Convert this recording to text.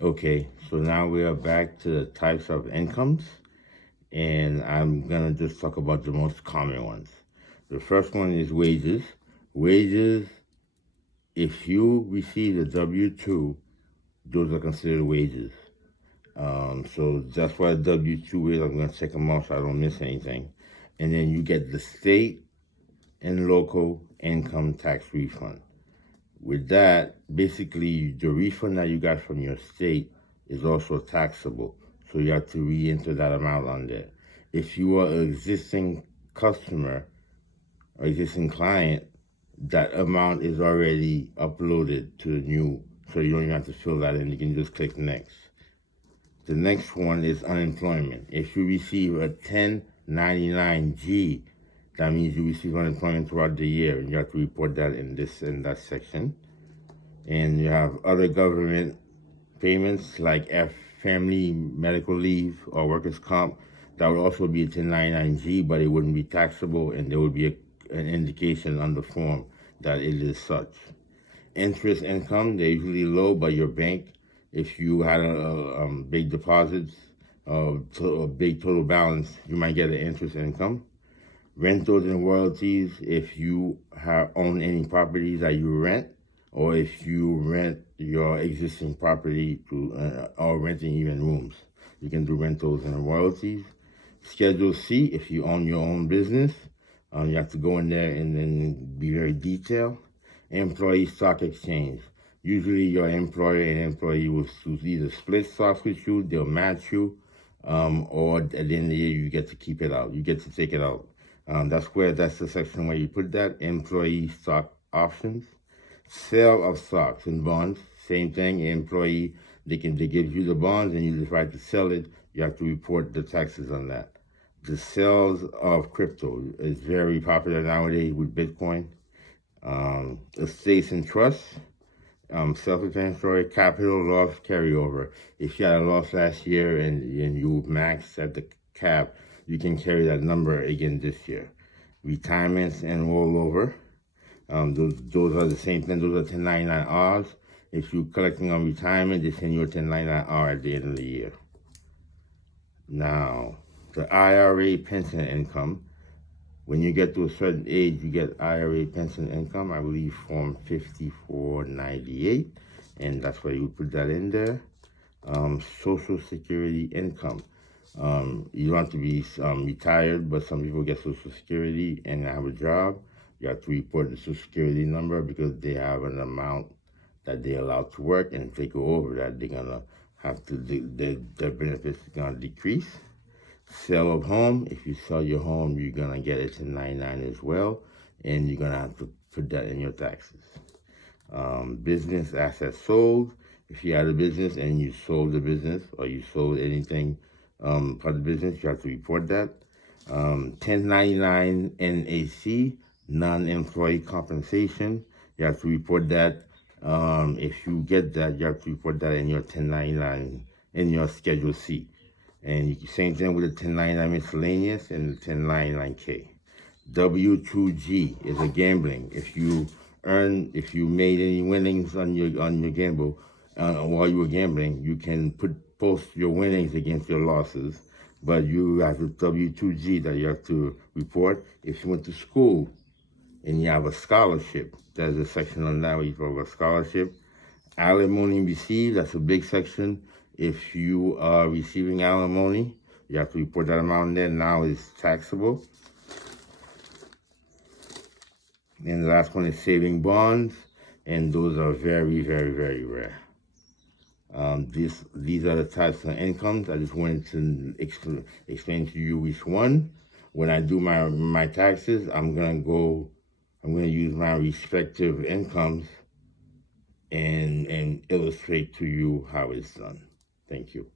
Okay, so now we are back to the types of incomes, and I'm gonna just talk about the most common ones. The first one is wages. Wages, if you receive a W-2, those are considered wages. So that's what a W-2 is. I'm gonna check them off so I don't miss anything. And then you get the state and local income tax refund. With that, basically, the refund that you got from your state is also taxable. So you have to re-enter that amount on there. If you are an existing customer or existing client, that amount is already uploaded to the new, so you don't even have to fill that in. You can just click next. The next one is unemployment. If you receive a 1099-G, that means you receive unemployment throughout the year, and you have to report that in that section. And you have other government payments like family medical leave or workers' comp. That would also be a 1099-G, but it wouldn't be taxable, and there would be an indication on the form that it is such. Interest income, they're usually low by your bank. If you had a big deposits, a big total balance, you might get an interest income. Rentals and royalties, if you own any properties that you rent, or if you rent your existing property to, or renting even rooms, you can do rentals and royalties. Schedule C, if you own your own business, you have to go in there and then be very detailed. Employee stock exchange. Usually your employer and employee will either split stocks with you, they'll match you, or at the end of the year you get to keep it out. You get to take it out. That's the section where you put that. Employee stock options. Sale of stocks and bonds, same thing. Employee, they give you the bonds and you decide to sell it. You have to report the taxes on that. The sales of crypto is very popular nowadays with Bitcoin. Estates and trusts, self-explanatory. Capital loss carryover. If you had a loss last year and you maxed at the cap, you can carry that number again this year. Retirements and rollover. Those are the same thing. Those are 1099-Rs. If you're collecting on retirement, they send you a 1099-R at the end of the year. Now, the IRA pension income. When you get to a certain age, you get IRA pension income, I believe Form 5498, and that's why you put that in there. Social Security income. You don't have to be retired, but some people get Social Security and have a job. You have to report the Social Security number because they have an amount that they're allowed to work, and if they go over that, they're gonna have to, their benefits are gonna decrease. Sale of home, if you sell your home, you're gonna get it to 99 as well, and you're gonna have to put that in your taxes. Business assets sold, if you had a business and you sold the business or you sold anything part of the business, you have to report that. 1099 NAC, non-employee compensation, you have to report that. If you get that, you have to report that in your 1099, in your Schedule C. And same thing with the 1099 miscellaneous and the 1099K. W2G is a gambling. If you made any winnings on your gamble while you were gambling, you can post your winnings against your losses. But you have the W2G that you have to report. If you went to school and you have a scholarship, there's a section on that where you talk about scholarship. Alimony received, that's a big section. If you are receiving alimony, you have to report that amount there. Now it's taxable. And the last one is saving bonds, and those are very, very, very rare. These are the types of incomes. I just wanted to explain to you which one. When I do my taxes, I'm gonna use my respective incomes and illustrate to you how it's done. Thank you.